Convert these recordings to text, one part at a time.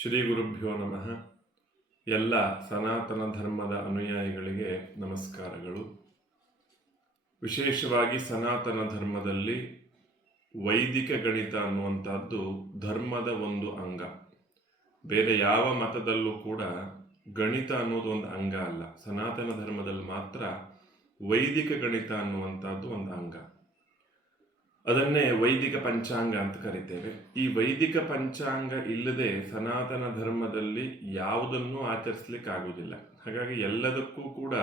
ಶ್ರೀ ಗುರುಭ್ಯೋ ನಮಃ. ಎಲ್ಲ ಸನಾತನ ಧರ್ಮದ ಅನುಯಾಯಿಗಳಿಗೆ ನಮಸ್ಕಾರಗಳು. ವಿಶೇಷವಾಗಿ ಸನಾತನ ಧರ್ಮದಲ್ಲಿ ವೈದಿಕ ಗಣಿತ ಅನ್ನುವಂಥದ್ದು ಧರ್ಮದ ಒಂದು ಅಂಗ. ಬೇರೆ ಯಾವ ಮತದಲ್ಲೂ ಕೂಡ ಗಣಿತ ಅನ್ನೋದು ಒಂದು ಅಂಗ ಅಲ್ಲ. ಸನಾತನ ಧರ್ಮದಲ್ಲಿ ಮಾತ್ರ ವೈದಿಕ ಗಣಿತ ಅನ್ನುವಂಥದ್ದು ಒಂದು ಅಂಗ. ಅದನ್ನೇ ವೈದಿಕ ಪಂಚಾಂಗ ಅಂತ ಕರಿತೇವೆ. ಈ ವೈದಿಕ ಪಂಚಾಂಗ ಇಲ್ಲದೆ ಸನಾತನ ಧರ್ಮದಲ್ಲಿ ಯಾವುದನ್ನು ಆಚರಿಸಲಿಕ್ಕಾಗುವುದಿಲ್ಲ. ಹಾಗಾಗಿ ಎಲ್ಲದಕ್ಕೂ ಕೂಡ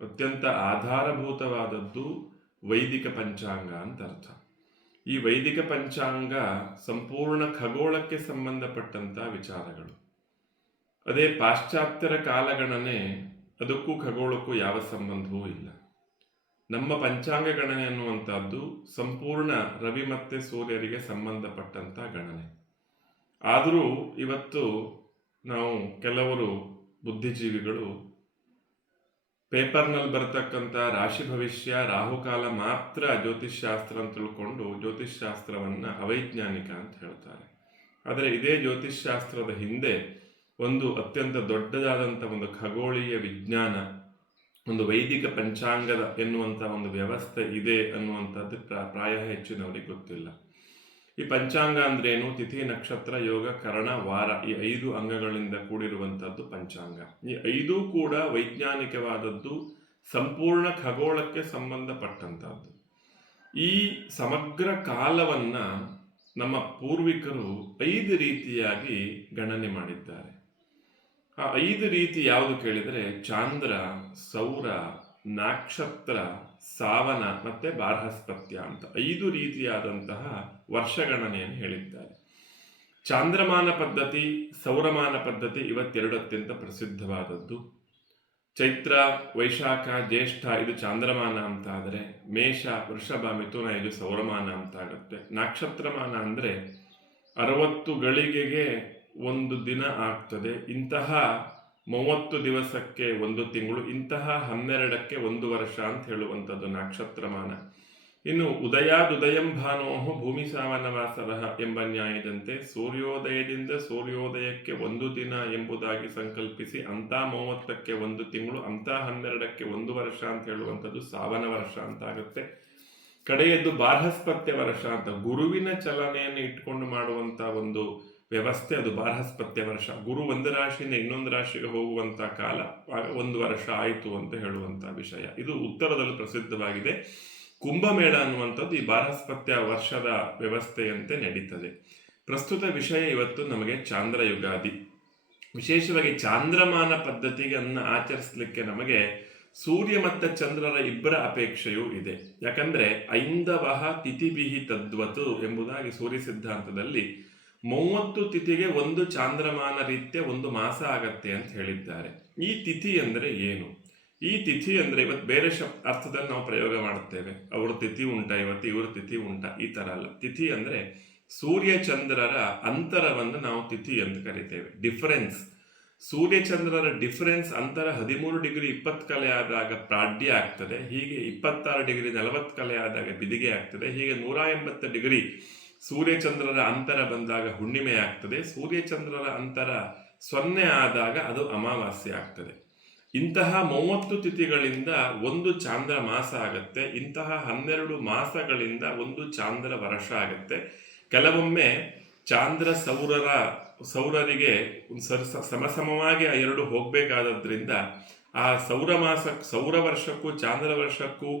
ಅತ್ಯಂತ ಆಧಾರಭೂತವಾದದ್ದು ವೈದಿಕ ಪಂಚಾಂಗ ಅಂತ ಅರ್ಥ. ಈ ವೈದಿಕ ಪಂಚಾಂಗ ಸಂಪೂರ್ಣ ಖಗೋಳಕ್ಕೆ ಸಂಬಂಧಪಟ್ಟಂತ ವಿಚಾರಗಳು. ಅದೇ ಪಾಶ್ಚಾತ್ಯರ ಕಾಲಗಣನೆ, ಅದಕ್ಕೂ ಖಗೋಳಕ್ಕೂ ಯಾವ ಸಂಬಂಧವೂ ಇಲ್ಲ. ನಮ್ಮ ಪಂಚಾಂಗ ಗಣನೆ ಅನ್ನುವಂಥದ್ದು ಸಂಪೂರ್ಣ ರವಿ ಮತ್ತೆ ಸೂರ್ಯರಿಗೆ ಸಂಬಂಧಪಟ್ಟಂತ ಗಣನೆ. ಆದರೂ ಇವತ್ತು ನಾವು ಕೆಲವರು ಬುದ್ಧಿಜೀವಿಗಳು ಪೇಪರ್ನಲ್ಲಿ ಬರತಕ್ಕಂಥ ರಾಶಿ ಭವಿಷ್ಯ, ರಾಹುಕಾಲ ಮಾತ್ರ ಜ್ಯೋತಿಷ್ಶಾಸ್ತ್ರ ಅಂತ ತಿಳ್ಕೊಂಡು ಜ್ಯೋತಿಷ್ಶಾಸ್ತ್ರವನ್ನ ಅವೈಜ್ಞಾನಿಕ ಅಂತ ಹೇಳ್ತಾರೆ. ಆದರೆ ಇದೇ ಜ್ಯೋತಿಷ್ಶಾಸ್ತ್ರದ ಹಿಂದೆ ಒಂದು ಅತ್ಯಂತ ದೊಡ್ಡದಾದಂಥ ಒಂದು ಖಗೋಳೀಯ ವಿಜ್ಞಾನ, ಒಂದು ವೈದಿಕ ಪಂಚಾಂಗದ ಎನ್ನುವಂಥ ಒಂದು ವ್ಯವಸ್ಥೆ ಇದೆ ಅನ್ನುವಂಥದ್ದು ಪ್ರಾಯ ಹೆಚ್ಚಿನವರಿಗೆ ಗೊತ್ತಿಲ್ಲ. ಈ ಪಂಚಾಂಗ ಅಂದ್ರೇನು? ತಿಥಿ, ನಕ್ಷತ್ರ, ಯೋಗ, ಕರಣ, ವಾರ, ಈ 5 ಅಂಗಗಳಿಂದ ಕೂಡಿರುವಂಥದ್ದು ಪಂಚಾಂಗ. ಈ 5 ಕೂಡ ವೈಜ್ಞಾನಿಕವಾದದ್ದು, ಸಂಪೂರ್ಣ ಖಗೋಳಕ್ಕೆ ಸಂಬಂಧಪಟ್ಟಂತಹದ್ದು. ಈ ಸಮಗ್ರ ಕಾಲವನ್ನ ನಮ್ಮ ಪೂರ್ವಿಕರು 5 ರೀತಿಯಾಗಿ ಗಣನೆ ಮಾಡಿದ್ದಾರೆ. ಆ 5 ರೀತಿ ಯಾವುದು ಕೇಳಿದರೆ ಚಾಂದ್ರ, ಸೌರ, ನಕ್ಷತ್ರ, ಸಾವನ ಮತ್ತೆ ಬಾರ್ಹಸ್ಪತ್ಯ ಅಂತ 5 ರೀತಿಯಾದಂತಹ ವರ್ಷಗಣನೆಯನ್ನು ಹೇಳಿದ್ದಾರೆ. ಚಾಂದ್ರಮಾನ ಪದ್ಧತಿ, ಸೌರಮಾನ ಪದ್ಧತಿ ಇವತ್ತೆರಡು ಅತ್ಯಂತ ಪ್ರಸಿದ್ಧವಾದದ್ದು. ಚೈತ್ರ, ವೈಶಾಖ, ಜ್ಯೇಷ್ಠ ಇದು ಚಾಂದ್ರಮಾನ ಅಂತ ಆದರೆ, ಮೇಷ, ವೃಷಭ, ಮಿಥುನ ಇದು ಸೌರಮಾನ ಅಂತ ಆಗುತ್ತೆ. ನಕ್ಷತ್ರಮಾನ ಅಂದರೆ 60 ಗಳಿಗೆಗೆ ಒಂದು ದಿನ ಆಗ್ತದೆ. ಇಂತಹ 30 ದಿವಸಕ್ಕೆ ಒಂದು ತಿಂಗಳು, ಇಂತಹ 12ಕ್ಕೆ ಒಂದು ವರ್ಷ ಅಂತ ಹೇಳುವಂಥದ್ದು ನಕ್ಷತ್ರಮಾನ. ಇನ್ನು ಉದಯಾದುದಯಂ ಭಾನೋಹ ಭೂಮಿ ಸಾವನವಾಸರಃ ಎಂಬ ನ್ಯಾಯದಂತೆ ಸೂರ್ಯೋದಯದಿಂದ ಸೂರ್ಯೋದಯಕ್ಕೆ ಒಂದು ದಿನ ಎಂಬುದಾಗಿ ಸಂಕಲ್ಪಿಸಿ ಅಂಥ 30ಕ್ಕೆ ಒಂದು ತಿಂಗಳು, ಅಂಥ 12ಕ್ಕೆ ಒಂದು ವರ್ಷ ಅಂತ ಹೇಳುವಂಥದ್ದು ಸಾವನ ವರ್ಷ ಅಂತ ಆಗುತ್ತೆ. ಕಡೆಯದ್ದು ಬಾರ್ಹಸ್ಪತ್ಯ ವರ್ಷ ಅಂತ, ಗುರುವಿನ ಚಲನೆಯನ್ನು ಇಟ್ಕೊಂಡು ಮಾಡುವಂಥ ಒಂದು ವ್ಯವಸ್ಥೆ, ಅದು ಬಾರ್ಹಸ್ಪತ್ಯ ವರ್ಷ. ಗುರು ಒಂದು ರಾಶಿಯಿಂದ ಇನ್ನೊಂದು ರಾಶಿಗೆ ಹೋಗುವಂತ ಕಾಲ, ಒಂದು ವರ್ಷ ಆಯಿತು ಅಂತ ಹೇಳುವಂತ ವಿಷಯ. ಇದು ಉತ್ತರದಲ್ಲಿ ಪ್ರಸಿದ್ಧವಾಗಿದೆ. ಕುಂಭಮೇಳ ಅನ್ನುವಂಥದ್ದು ಈ ಬಾರ್ಹಸ್ಪತ್ಯ ವರ್ಷದ ವ್ಯವಸ್ಥೆಯಂತೆ ನಡೀತದೆ. ಪ್ರಸ್ತುತ ವಿಷಯ ಇವತ್ತು ನಮಗೆ ಚಾಂದ್ರ ಯುಗಾದಿ. ವಿಶೇಷವಾಗಿ ಚಾಂದ್ರಮಾನ ಪದ್ಧತಿಗೆ ಆಚರಿಸಲಿಕ್ಕೆ ನಮಗೆ ಸೂರ್ಯ ಮತ್ತು ಚಂದ್ರರ ಇಬ್ಬರ ಅಪೇಕ್ಷೆಯೂ ಇದೆ. ಯಾಕಂದ್ರೆ ಐಂದವಹ ತಿಥಿಭಿಹಿ ತದ್ವತು ಎಂಬುದಾಗಿ ಸೂರ್ಯ ಸಿದ್ಧಾಂತದಲ್ಲಿ 30 ತಿಥಿಗೆ ಒಂದು ಚಾಂದ್ರಮಾನ ರೀತ್ಯ ಒಂದು ಮಾಸ ಆಗತ್ತೆ ಅಂತ ಹೇಳಿದ್ದಾರೆ. ಈ ತಿಥಿ ಅಂದ್ರೆ ಏನು? ಈ ತಿಥಿ ಅಂದ್ರೆ ಇವತ್ತು ಬೇರೆ ಅರ್ಥದಲ್ಲಿ ನಾವು ಪ್ರಯೋಗ ಮಾಡುತ್ತೇವೆ. ಅವ್ರ ತಿಥಿ ಉಂಟಾ ಇವತ್ತು, ಇವ್ರ ತಿಥಿ ಉಂಟಾ, ಈ ತರ ಅಲ್ಲ. ತಿಥಿ ಅಂದ್ರೆ ಸೂರ್ಯ ಚಂದ್ರರ ಅಂತರವನ್ನು ನಾವು ತಿಥಿ ಅಂತ ಕರಿತೇವೆ. ಡಿಫರೆನ್ಸ್, ಸೂರ್ಯ ಚಂದ್ರರ ಡಿಫರೆನ್ಸ್ ಅಂತರ 13 ಡಿಗ್ರಿ 20 ಕಲೆ ಆದಾಗ ಪ್ರಾಡ್ಯ ಆಗ್ತದೆ. ಹೀಗೆ 26 ಡಿಗ್ರಿ 40 ಕಲೆ ಆದಾಗ ಬಿದಿಗೆ ಆಗ್ತದೆ. ಹೀಗೆ 180 ಡಿಗ್ರಿ ಸೂರ್ಯಚಂದ್ರರ ಅಂತರ ಬಂದಾಗ ಹುಣ್ಣಿಮೆ ಆಗ್ತದೆ. ಸೂರ್ಯಚಂದ್ರರ ಅಂತರ 0 ಆದಾಗ ಅದು ಅಮಾವಾಸ್ಯೆ ಆಗ್ತದೆ. ಇಂತಹ 30 ತಿಥಿಗಳಿಂದ ಒಂದು ಚಾಂದ್ರ ಮಾಸ ಆಗತ್ತೆ. ಇಂತಹ 12 ಮಾಸಗಳಿಂದ ಒಂದು ಚಾಂದ್ರ ವರ್ಷ ಆಗತ್ತೆ. ಕೆಲವೊಮ್ಮೆ ಚಾಂದ್ರ ಸೌರರಿಗೆ ಸಮಸಮವಾಗಿ ಆ 2 ಹೋಗ್ಬೇಕಾದ್ರಿಂದ ಆ ಸೌರ ವರ್ಷಕ್ಕೂ ಚಾಂದ್ರ ವರ್ಷಕ್ಕೂ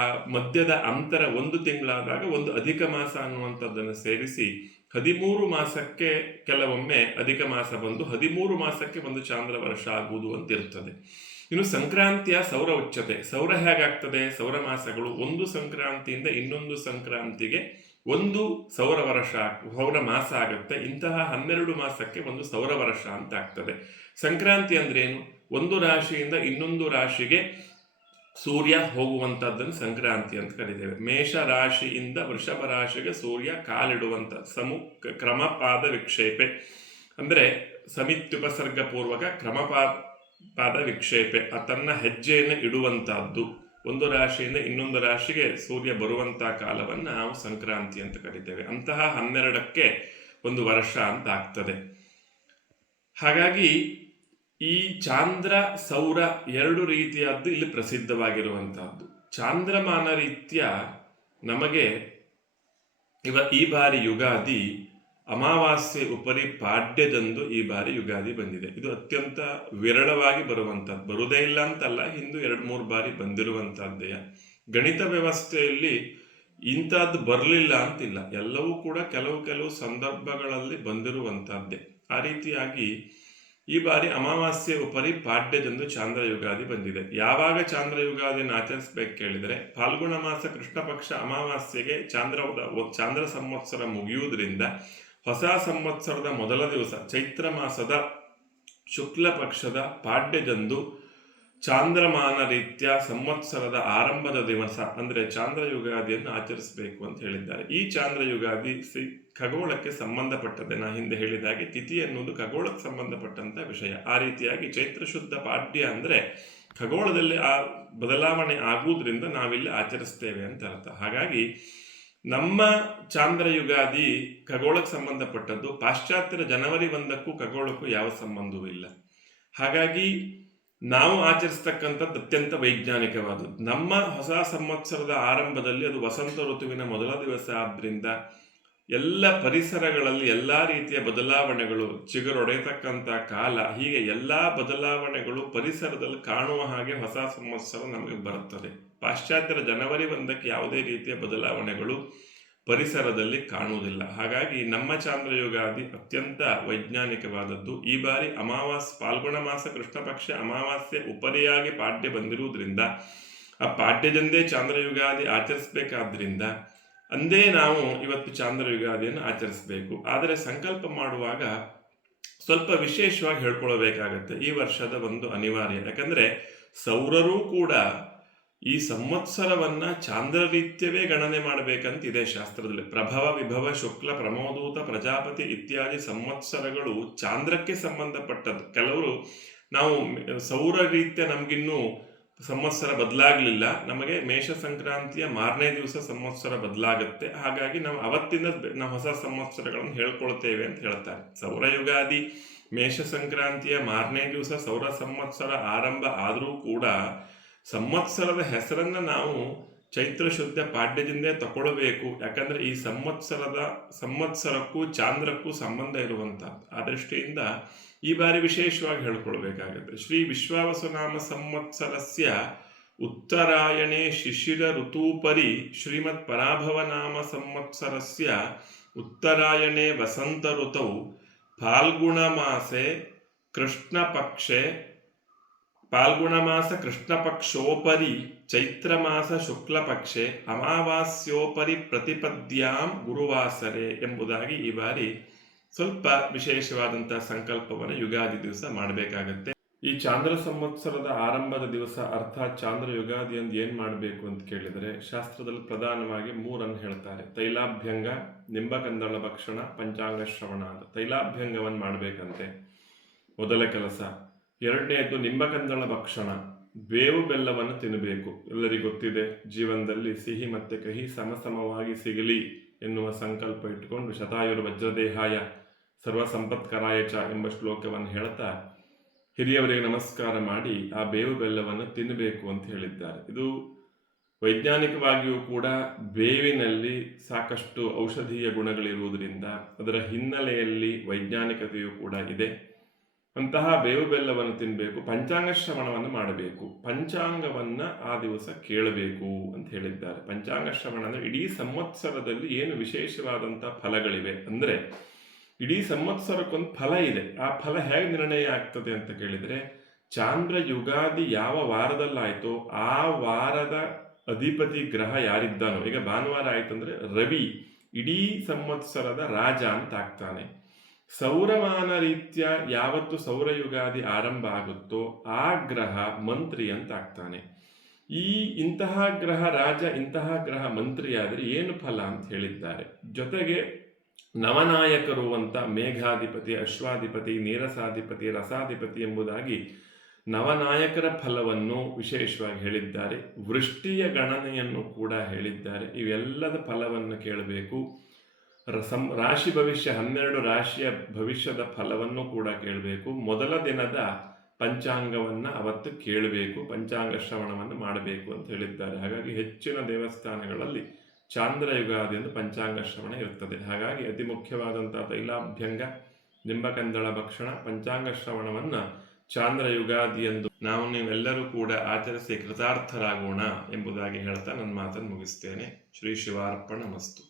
ಆ ಮಧ್ಯದ ಅಂತರ 1 ತಿಂಗಳಾದಾಗ ಒಂದು ಅಧಿಕ ಮಾಸ ಅನ್ನುವಂಥದ್ದನ್ನು ಸೇರಿಸಿ 13 ಮಾಸಕ್ಕೆ ಕೆಲವೊಮ್ಮೆ ಅಧಿಕ ಮಾಸ ಬಂದು 13 ಮಾಸಕ್ಕೆ ಒಂದು ಚಾಂದ್ರ ವರ್ಷ ಆಗುವುದು ಅಂತ ಇರ್ತದೆ. ಇನ್ನು ಸಂಕ್ರಾಂತಿಯ ಸೌರ ಉಚ್ಚತೆ, ಸೌರ ಹೇಗಾಗ್ತದೆ? ಸೌರ ಮಾಸಗಳು ಒಂದು ಸಂಕ್ರಾಂತಿಯಿಂದ ಇನ್ನೊಂದು ಸಂಕ್ರಾಂತಿಗೆ ಒಂದು ಸೌರ ಮಾಸ ಆಗುತ್ತೆ. ಇಂತಹ 12 ಮಾಸಕ್ಕೆ ಒಂದು ಸೌರ ವರ್ಷ ಅಂತ ಆಗ್ತದೆ. ಸಂಕ್ರಾಂತಿ ಅಂದ್ರೆ ಏನು? ಒಂದು ರಾಶಿಯಿಂದ ಇನ್ನೊಂದು ರಾಶಿಗೆ ಸೂರ್ಯ ಹೋಗುವಂತದ್ದನ್ನು ಸಂಕ್ರಾಂತಿ ಅಂತ ಕರಿತೇವೆ. ಮೇಷ ರಾಶಿಯಿಂದ ವೃಷಭ ರಾಶಿಗೆ ಸೂರ್ಯ ಕಾಲಿಡುವಂತ ಕ್ರಮಪಾದ ವಿಕ್ಷೇಪೆ ಅಂದ್ರೆ ಸಮಿತ್ಯುಪಸರ್ಗ ಪೂರ್ವಕ ಕ್ರಮಪಾದ ವಿಕ್ಷೇಪೆ, ತನ್ನ ಹೆಜ್ಜೆಯನ್ನು ಇಡುವಂತಹದ್ದು. ಒಂದು ರಾಶಿಯಿಂದ ಇನ್ನೊಂದು ರಾಶಿಗೆ ಸೂರ್ಯ ಬರುವಂತಹ ಕಾಲವನ್ನು ನಾವು ಸಂಕ್ರಾಂತಿ ಅಂತ ಕರಿತೇವೆ. ಅಂತಹ 12ಕ್ಕೆ ಒಂದು ವರ್ಷ ಅಂತ ಆಗ್ತದೆ. ಹಾಗಾಗಿ ಈ ಚಾಂದ್ರ ಸೌರ ಎರಡು ರೀತಿಯಾದ್ದು ಇಲ್ಲಿ ಪ್ರಸಿದ್ಧವಾಗಿರುವಂತಹದ್ದು. ಚಾಂದ್ರಮಾನ ರೀತ್ಯ ನಮಗೆ ಈ ಬಾರಿ ಯುಗಾದಿ ಅಮಾವಾಸ್ಯೆ ಉಪರಿ ಪಾಡ್ಯದಂದು ಈ ಬಾರಿ ಯುಗಾದಿ ಬಂದಿದೆ. ಇದು ಅತ್ಯಂತ ವಿರಳವಾಗಿ ಬರುವಂಥದ್ದು, ಬರುವುದೇ ಇಲ್ಲ ಅಂತಲ್ಲ, ಹಿಂದೂ 2-3 ಬಾರಿ ಬಂದಿರುವಂತಹದ್ದೇ. ಗಣಿತ ವ್ಯವಸ್ಥೆಯಲ್ಲಿ ಇಂಥದ್ದು ಬರಲಿಲ್ಲ ಅಂತಿಲ್ಲ, ಎಲ್ಲವೂ ಕೂಡ ಕೆಲವು ಸಂದರ್ಭಗಳಲ್ಲಿ ಬಂದಿರುವಂತಹದ್ದೇ. ಆ ರೀತಿಯಾಗಿ ಈ ಬಾರಿ ಅಮಾವಾಸ್ಯೆ ಉಪರಿ ಪಾಡ್ಯದಂದು ಚಾಂದ್ರ ಯುಗಾದಿ ಬಂದಿದೆ. ಯಾವಾಗ ಚಾಂದ್ರ ಯುಗಾದಿಯನ್ನು ಆಚರಿಸ್ಬೇಕು ಕೇಳಿದರೆ, ಫಾಲ್ಗುಣ ಮಾಸ ಕೃಷ್ಣ ಪಕ್ಷ ಅಮಾವಾಸ್ಯೆಗೆ ಚಾಂದ್ರ ಸಂವತ್ಸರ ಮುಗಿಯುವುದರಿಂದ ಹೊಸ ಸಂವತ್ಸರದ ಮೊದಲ ದಿವಸ ಚೈತ್ರ ಮಾಸದ ಶುಕ್ಲ ಪಕ್ಷದ ಪಾಡ್ಯದಂದು ಚಾಂದ್ರಮಾನ ರೀತ್ಯ ಸಂವತ್ಸರದ ಆರಂಭದ ದಿವಸ ಅಂದರೆ ಚಾಂದ್ರ ಯುಗಾದಿಯನ್ನು ಆಚರಿಸಬೇಕು ಅಂತ ಹೇಳಿದ್ದಾರೆ. ಈ ಚಾಂದ್ರ ಯುಗಾದಿ ಖಗೋಳಕ್ಕೆ ಸಂಬಂಧಪಟ್ಟದೆ. ನಾ ಹಿಂದೆ ಹೇಳಿದ ಹಾಗೆ ತಿಥಿ ಎನ್ನುವುದು ಖಗೋಳಕ್ಕೆ ಸಂಬಂಧಪಟ್ಟಂತ ವಿಷಯ. ಆ ರೀತಿಯಾಗಿ ಚೈತ್ರ ಶುದ್ಧ ಪಾಡ್ಯ ಅಂದರೆ ಖಗೋಳದಲ್ಲಿ ಆ ಬದಲಾವಣೆ ಆಗುವುದರಿಂದ ನಾವಿಲ್ಲಿ ಆಚರಿಸ್ತೇವೆ ಅಂತ ಅರ್ಥ. ಹಾಗಾಗಿ ನಮ್ಮ ಚಾಂದ್ರ ಯುಗಾದಿ ಖಗೋಳಕ್ಕೆ ಸಂಬಂಧಪಟ್ಟದ್ದು. ಪಾಶ್ಚಾತ್ಯರ ಜನವರಿ 1ಕ್ಕೂ ಖಗೋಳಕ್ಕೂ ಯಾವ ಸಂಬಂಧವೂ ಇಲ್ಲ. ಹಾಗಾಗಿ ನಾವು ಆಚರಿಸ್ತಕ್ಕಂಥದ್ದು ಅತ್ಯಂತ ವೈಜ್ಞಾನಿಕವಾದದ್ದು. ನಮ್ಮ ಹೊಸ ಸಂವತ್ಸರದ ಆರಂಭದಲ್ಲಿ ಅದು ವಸಂತ ಋತುವಿನ ಮೊದಲ ದಿವಸ ಆದ್ದರಿಂದ ಎಲ್ಲ ಪರಿಸರಗಳಲ್ಲಿ ಎಲ್ಲ ರೀತಿಯ ಬದಲಾವಣೆಗಳು, ಚಿಗುರೊಡೆಯತಕ್ಕಂಥ ಕಾಲ, ಹೀಗೆ ಎಲ್ಲ ಬದಲಾವಣೆಗಳು ಪರಿಸರದಲ್ಲಿ ಕಾಣುವ ಹಾಗೆ ಹೊಸ ಸಂವತ್ಸರ ನಮಗೆ ಬರುತ್ತದೆ. ಪಾಶ್ಚಾತ್ಯರ ಜನವರಿ 1ಕ್ಕೆ ಯಾವುದೇ ರೀತಿಯ ಬದಲಾವಣೆಗಳು ಪರಿಸರದಲ್ಲಿ ಕಾಣುವುದಿಲ್ಲ. ಹಾಗಾಗಿ ನಮ್ಮ ಚಾಂದ್ರ ಯುಗಾದಿ ಅತ್ಯಂತ ವೈಜ್ಞಾನಿಕವಾದದ್ದು. ಈ ಬಾರಿ ಫಾಲ್ಗುಣ ಮಾಸ ಕೃಷ್ಣ ಪಕ್ಷ ಅಮಾವಾಸ್ಯೆ ಉಪರಿಯಾಗಿ ಪಾಡ್ಯ ಬಂದಿರುವುದರಿಂದ ಆ ಪಾಡ್ಯದಂದೇ ಚಾಂದ್ರ ಯುಗಾದಿ ಆಚರಿಸಬೇಕಾದ್ರಿಂದ ಅಂದೇ ನಾವು ಇವತ್ತು ಚಾಂದ್ರ ಯುಗಾದಿಯನ್ನು ಆಚರಿಸಬೇಕು. ಆದರೆ ಸಂಕಲ್ಪ ಮಾಡುವಾಗ ಸ್ವಲ್ಪ ವಿಶೇಷವಾಗಿ ಹೇಳ್ಕೊಳ್ಬೇಕಾಗತ್ತೆ. ಈ ವರ್ಷದ ಒಂದು ಅನಿವಾರ್ಯ, ಯಾಕಂದ್ರೆ ಸೌರರೂ ಕೂಡ ಈ ಸಂವತ್ಸರವನ್ನ ಚಾಂದ್ರ ರೀತ್ಯವೇ ಗಣನೆ ಮಾಡಬೇಕಂತಿದೆ ಶಾಸ್ತ್ರದಲ್ಲಿ. ಪ್ರಭವ ವಿಭವ ಶುಕ್ಲ ಪ್ರಮೋದೂತ ಪ್ರಜಾಪತಿ ಇತ್ಯಾದಿ ಸಂವತ್ಸರಗಳು ಚಾಂದ್ರಕ್ಕೆ ಸಂಬಂಧಪಟ್ಟದ್ದು. ಕೆಲವರು ನಾವು ಸೌರ ರೀತ್ಯ ನಮಗಿನ್ನೂ ಸಂವತ್ಸರ ಬದಲಾಗಲಿಲ್ಲ, ನಮಗೆ ಮೇಷ ಸಂಕ್ರಾಂತಿಯ ಮಾರನೇ ದಿವಸ ಸಂವತ್ಸರ ಬದಲಾಗುತ್ತೆ, ಹಾಗಾಗಿ ನಾವು ಅವತ್ತಿಂದ ನಾವು ಹೊಸ ಸಂವತ್ಸರಗಳನ್ನು ಹೇಳ್ಕೊಳ್ತೇವೆ ಅಂತ ಹೇಳ್ತಾರೆ. ಸೌರ ಯುಗಾದಿ ಮೇಷ ಸಂಕ್ರಾಂತಿಯ ಮಾರನೇ ದಿವಸ ಸೌರ ಸಂವತ್ಸರ ಆರಂಭ ಆದರೂ ಕೂಡ ಸಂವತ್ಸರದ ಹೆಸರನ್ನ ನಾವು ಚೈತ್ರ ಶುದ್ಧ ಪಾಡ್ಯದಿಂದೇ ತಗೊಳ್ಬೇಕು. ಯಾಕಂದ್ರೆ ಈ ಸಂವತ್ಸರಕ್ಕೂ ಚಾಂದ್ರಕ್ಕೂ ಸಂಬಂಧ ಇರುವಂತಹದ್ದು. ಆ ದೃಷ್ಟಿಯಿಂದ ಈ ಬಾರಿ ವಿಶೇಷವಾಗಿ ಹೇಳ್ಕೊಳ್ಬೇಕಾಗುತ್ತೆ. ಶ್ರೀ ವಿಶ್ವಾವಸುನಾಮ ಸಂವತ್ಸರಸ್ಯ ಉತ್ತರಾಯಣೆ ಶಿಶಿರ ಋತೂಪರಿ ಶ್ರೀಮತ್ ಪರಾಭವನಾಮ ಸಂವತ್ಸರಸ್ಯ ಉತ್ತರಾಯಣೆ ವಸಂತ ಋತೌ ಫಾಲ್ಗುಣಮಾಸೆ ಕೃಷ್ಣಪಕ್ಷೆ ಫಾಲ್ಗುಣಮಾಸ ಕೃಷ್ಣಪಕ್ಷೋಪರಿ ಚೈತ್ರಮಾಸ ಶುಕ್ಲಪಕ್ಷೆ ಅಮಾವಾಸ್ಯೋಪರಿ ಪ್ರತಿಪದ್ಯಾಂ ಗುರುವಾಸರೆ ಎಂಬುದಾಗಿ ಈ ಬಾರಿ ಸ್ವಲ್ಪ ವಿಶೇಷವಾದಂತಹ ಸಂಕಲ್ಪವನ್ನು ಯುಗಾದಿ ದಿವಸ ಮಾಡಬೇಕಾಗತ್ತೆ. ಈ ಚಾಂದ್ರ ಸಂವತ್ಸರದ ಆರಂಭದ ದಿವಸ ಅರ್ಥಾತ್ ಚಾಂದ್ರ ಯುಗಾದಿ ಎಂದು ಏನ್ ಮಾಡಬೇಕು ಅಂತ ಕೇಳಿದರೆ, ಶಾಸ್ತ್ರದಲ್ಲಿ ಪ್ರಧಾನವಾಗಿ 3 ಹೇಳ್ತಾರೆ. ತೈಲಾಭ್ಯಂಗ, ನಿಂಬಕಂದಳ ಭಕ್ಷಣ, ಪಂಚಾಂಗ ಶ್ರವಣ ಅಂತ. ತೈಲಾಭ್ಯಂಗವನ್ನು ಮಾಡಬೇಕಂತೆ ಮೊದಲ ಕೆಲಸ. ಎರಡನೇದು ನಿಂಬಕಂದಳ ಭಕ್ಷಣ, ಬೇವು ಬೆಲ್ಲವನ್ನು ತಿನ್ನಬೇಕು. ಎಲ್ಲರಿಗೂ ಗೊತ್ತಿದೆ, ಜೀವನದಲ್ಲಿ ಸಿಹಿ ಮತ್ತೆ ಕಹಿ ಸಮಸಮವಾಗಿ ಸಿಗಲಿ ಎನ್ನುವ ಸಂಕಲ್ಪ ಇಟ್ಟುಕೊಂಡು ಶತಾಯುರ್ ವಜ್ರದೇಹಾಯ ಸರ್ವ ಸಂಪತ್ಕರಾಯ ಚ ಎಂಬ ಶ್ಲೋಕವನ್ನು ಹೇಳ್ತಾ ಹಿರಿಯವರಿಗೆ ನಮಸ್ಕಾರ ಮಾಡಿ ಆ ಬೇವು ಬೆಲ್ಲವನ್ನು ತಿನ್ನಬೇಕು ಅಂತ ಹೇಳಿದ್ದಾರೆ. ಇದು ವೈಜ್ಞಾನಿಕವಾಗಿಯೂ ಕೂಡ ಬೇವಿನಲ್ಲಿ ಸಾಕಷ್ಟು ಔಷಧೀಯ ಗುಣಗಳಿರುವುದರಿಂದ ಅದರ ಹಿನ್ನೆಲೆಯಲ್ಲಿ ವೈಜ್ಞಾನಿಕತೆಯೂ ಕೂಡ ಇದೆ. ಅಂತಹ ಬೇವು ಬೆಲ್ಲವನ್ನು ತಿನ್ನಬೇಕು. ಪಂಚಾಂಗ ಶ್ರವಣವನ್ನು ಮಾಡಬೇಕು. ಪಂಚಾಂಗವನ್ನ ಆ ದಿವಸ ಕೇಳಬೇಕು ಅಂತ ಹೇಳಿದ್ದಾರೆ. ಪಂಚಾಂಗ ಶ್ರವಣ ಅಂದ್ರೆ ಇಡೀ ಸಂವತ್ಸರದಲ್ಲಿ ಏನು ವಿಶೇಷವಾದಂತಹ ಫಲಗಳಿವೆ ಅಂದ್ರೆ, ಇಡೀ ಸಂವತ್ಸರಕ್ಕೊಂದು ಫಲ ಇದೆ. ಆ ಫಲ ಹೇಗೆ ನಿರ್ಣಯ ಆಗ್ತದೆ ಅಂತ ಕೇಳಿದ್ರೆ, ಚಾಂದ್ರ ಯುಗಾದಿ ಯಾವ ವಾರದಲ್ಲಾಯ್ತೋ ಆ ವಾರದ ಅಧಿಪತಿ ಗ್ರಹ ಯಾರಿದ್ದಾನೋ, ಈಗ ಭಾನುವಾರ ಆಯ್ತಂದ್ರೆ ರವಿ ಇಡೀ ಸಂವತ್ಸರದ ರಾಜ ಅಂತ ಆಗ್ತಾನೆ. ಸೌರಮಾನ ರೀತ್ಯ ಯಾವತ್ತು ಸೌರ ಯುಗಾದಿ ಆರಂಭ ಆಗುತ್ತೋ ಆ ಗ್ರಹ ಮಂತ್ರಿ ಅಂತ ಆಗ್ತಾನೆ. ಇಂತಹ ಗ್ರಹ ರಾಜ, ಇಂತಹ ಗ್ರಹ ಮಂತ್ರಿ ಆದರೆ ಏನು ಫಲ ಅಂತ ಹೇಳಿದ್ದಾರೆ. ಜೊತೆಗೆ ನವನಾಯಕರು ಅಂತ ಮೇಘಾಧಿಪತಿ, ಅಶ್ವಾಧಿಪತಿ, ನೀರಸಾಧಿಪತಿ, ರಸಾಧಿಪತಿ ಎಂಬುದಾಗಿ ನವನಾಯಕರ ಫಲವನ್ನು ವಿಶೇಷವಾಗಿ ಹೇಳಿದ್ದಾರೆ. ವೃಷ್ಟಿಯ ಗಣನೆಯನ್ನು ಕೂಡ ಹೇಳಿದ್ದಾರೆ. ಇವೆಲ್ಲದ ಫಲವನ್ನು ಕೇಳಬೇಕು. ರಾಶಿ ಭವಿಷ್ಯ 12 ರಾಶಿಯ ಭವಿಷ್ಯದ ಫಲವನ್ನು ಕೂಡ ಕೇಳಬೇಕು. ಮೊದಲ ದಿನದ ಪಂಚಾಂಗವನ್ನು ಅವತ್ತು ಕೇಳಬೇಕು, ಪಂಚಾಂಗ ಶ್ರವಣವನ್ನು ಮಾಡಬೇಕು ಅಂತ ಹೇಳಿದ್ದಾರೆ. ಹಾಗಾಗಿ ಹೆಚ್ಚಿನ ದೇವಸ್ಥಾನಗಳಲ್ಲಿ ಚಾಂದ್ರ ಯುಗಾದಿ ಎಂದು ಪಂಚಾಂಗ ಶ್ರವಣ ಇರ್ತದೆ. ಹಾಗಾಗಿ ಅತಿ ಮುಖ್ಯವಾದಂತಹ ತೈಲಾಭ್ಯಂಗ, ನಿಂಬಕಂದಳ ಭಕ್ಷಣ, ಪಂಚಾಂಗ ಶ್ರವಣವನ್ನು ಚಾಂದ್ರ ಯುಗಾದಿ ಎಂದು ನೀವೆಲ್ಲರೂ ಕೂಡ ಆಚರಿಸಿ ಕೃತಾರ್ಥರಾಗೋಣ ಎಂಬುದಾಗಿ ಹೇಳ್ತಾ ನನ್ನ ಮಾತನ್ನು ಮುಗಿಸ್ತೇನೆ. ಶ್ರೀ ಶಿವಾರ್ಪಣ ಮಸ್ತು.